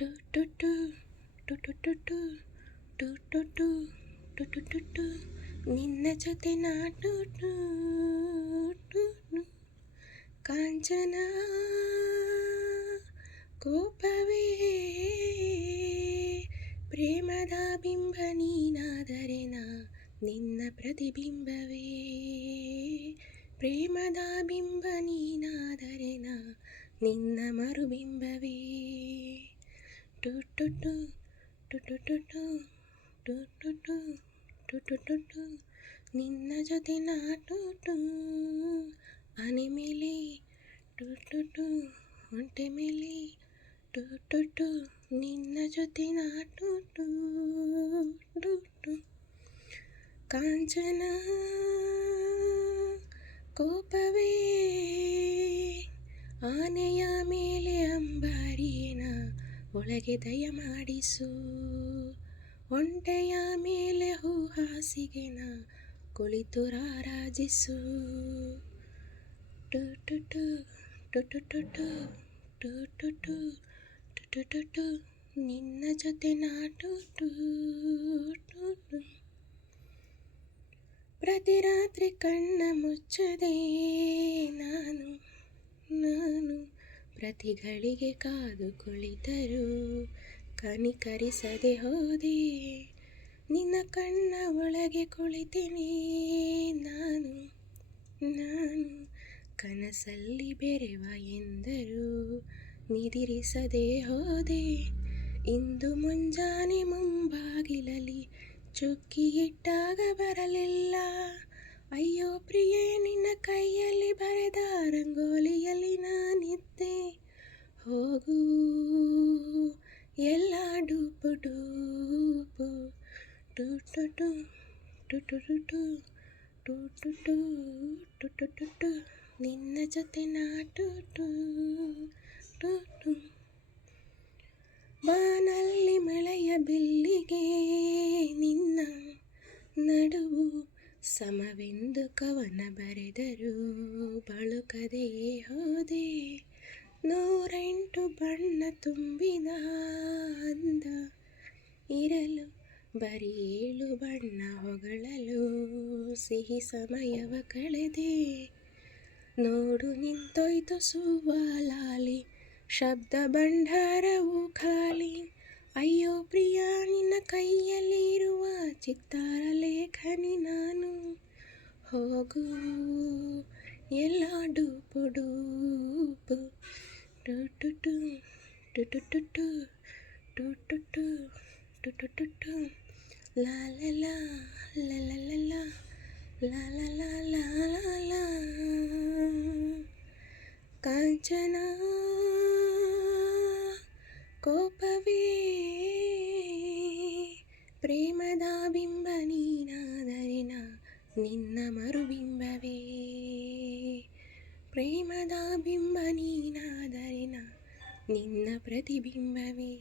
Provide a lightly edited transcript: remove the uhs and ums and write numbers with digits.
to ಟು ಟು ಟು ಟು ಟು ಟು ಟು ಟು ಟು ಟು ಟು ಟು ಟು ನಿನ್ನ ಜೊತೆ ನಾ ಟು ಟು ಟು ಟು ಕಾಂಚನ ಕೋಪವೇ ಪ್ರೇಮದ ಬಿಂಬ ನೀನಾದರೆ ನಾ ನಿನ್ನ ಪ್ರತಿಬಿಂಬವೇ ಪ್ರೇಮದ ಬಿಂಬ ನೀನಾದರೆ ನಾ ನಿನ್ನ ಮರುಬಿಂಬವೇ ಟು ಟು ಟು ಟು ಟು ಟು ಟು ಟು ಟು ಟು ಟು ಟು ಟು ನಿನ್ನ ಜೊತೆ ನಾ ಟು ಟು ಆನೆ ಮೇಲೆ ಟು ಟು ಟು ಒಂಟೆ ಮೇಲೆ ಟು ಟು ಟು ನಿನ್ನ ಜೊತೆ ನಾ ಟು ಟು ಟು ಟು ಕಾಂಚನ ಕೋಪವೇ ಆನೆಯ ಮೇಲೆ ಅಂಬಾರಿಯೇನ ಒಳಗೆ ದಯ ಮಾಡಿಸು ಒಂಟೆಯ ಮೇಲೆ ಹೂ ಹಾಸಿಗೆನ ಕುಳಿತು ರಾರಾಜಿಸು ಟು ಟು ಟು ಟು ಟು ಟು ಟು ಟು ಟು ಟು ಟು ಟು ಟು ನಿನ್ನ ಜೊತೆ ನಾ ಟು ಟು ಟು ಟು ಪ್ರತಿ ರಾತ್ರಿ ಕಣ್ಣ ಮುಚ್ಚದೆ ನಾನು ಪ್ರತಿ ಗಳಿಗೆ ಕಾದು ಕುಳಿತರು ಕನಿಕರಿಸದೆ ಹೋದೆ ನಿನ್ನ ಕಣ್ಣ ಒಳಗೆ ಕುಳಿತೇನೆ ನಾನು ಕನಸಲ್ಲಿ ಬೆರೆವ ಎಂದರು ನಿದಿರಿಸದೆ ಹೋದೆ ಇಂದು ಮುಂಜಾನೆ ಮುಂಬಾಗಿಲಲ್ಲಿ ಚುಕ್ಕಿ ಇಟ್ಟಾಗ ಬರಲಿಲ್ಲ ಅಯ್ಯೋ ಪ್ರಿಯೇ ನಿನ್ನ ಕೈಯಲ್ಲಿ ಬರೆದ ರಂಗೋಲಿಯಲ್ಲಿ ನಾನಿದ್ದೆ ಹೋಗು ಎಲ್ಲ ಡೂಪು ಡೂಪು ಟು ಟು ಟು ಟು ಟು ಟು ಟು ಟು ಟು ಟು ಟು ಟು ಟು ನಿನ್ನ ಜೊತೆ ನಾ ಟು ಟು ಟು ಟು ಬಾನಲ್ಲಿ ಮಳೆಯ ಬಿಲ್ಲಿಗೆ ನಿನ್ನ ನಡುವು ಸಮವೆಂದು ಕವನ ಬರೆದರು ಬಳುಕದೆಯೇ ಹೋದೆ 108 ಬಣ್ಣ ತುಂಬಿದ ಅಂದ ಇರಲು ಬರೀ 7 ಬಣ್ಣ ಹೊಗಳಲು ಸಿಹಿ ಸಮಯವ ಕಳೆದೆ ನೋಡು ನಿಂತೋಯ್ತು ಸುವಾಲಾಲಿ ಶಬ್ದ ಭಂಡಾರವು ಖಾಲಿ ಅಯ್ಯೋ ಪ್ರಿಯ ನಿನ್ನ ಕೈಯಲ್ಲಿ ಇರುವ ಚಿತ್ತಾರ ಲೇಖನಿ ನಾನು ಹೋಗು ಎಲ್ಲ ಡೂಪು ಡೂಪು ಟು ಟು ಟು ಟು ಟು ಟು ಟು ಟು ಟು ಟು ಟು ಟು ಟು ಲಾ ಲ ಲಾ ಲ ಲ ಲ ಲಾ ಲಾ ಲ ಲಾ ಲಾ ಲಾ ಲಾ ಕಾಂಚನ ಕೋಪವೇ ಪ್ರೇಮದ ಬಿಂಬ ನೀನಾದರೆ ನಾ ನಿನ್ನ ಮರುಬಿಂಬವೇ ಪ್ರೇಮದ ಬಿಂಬ ನೀನಾದರೆ ನಾ ನಿನ್ನ ಪ್ರತಿಬಿಂಬವೇ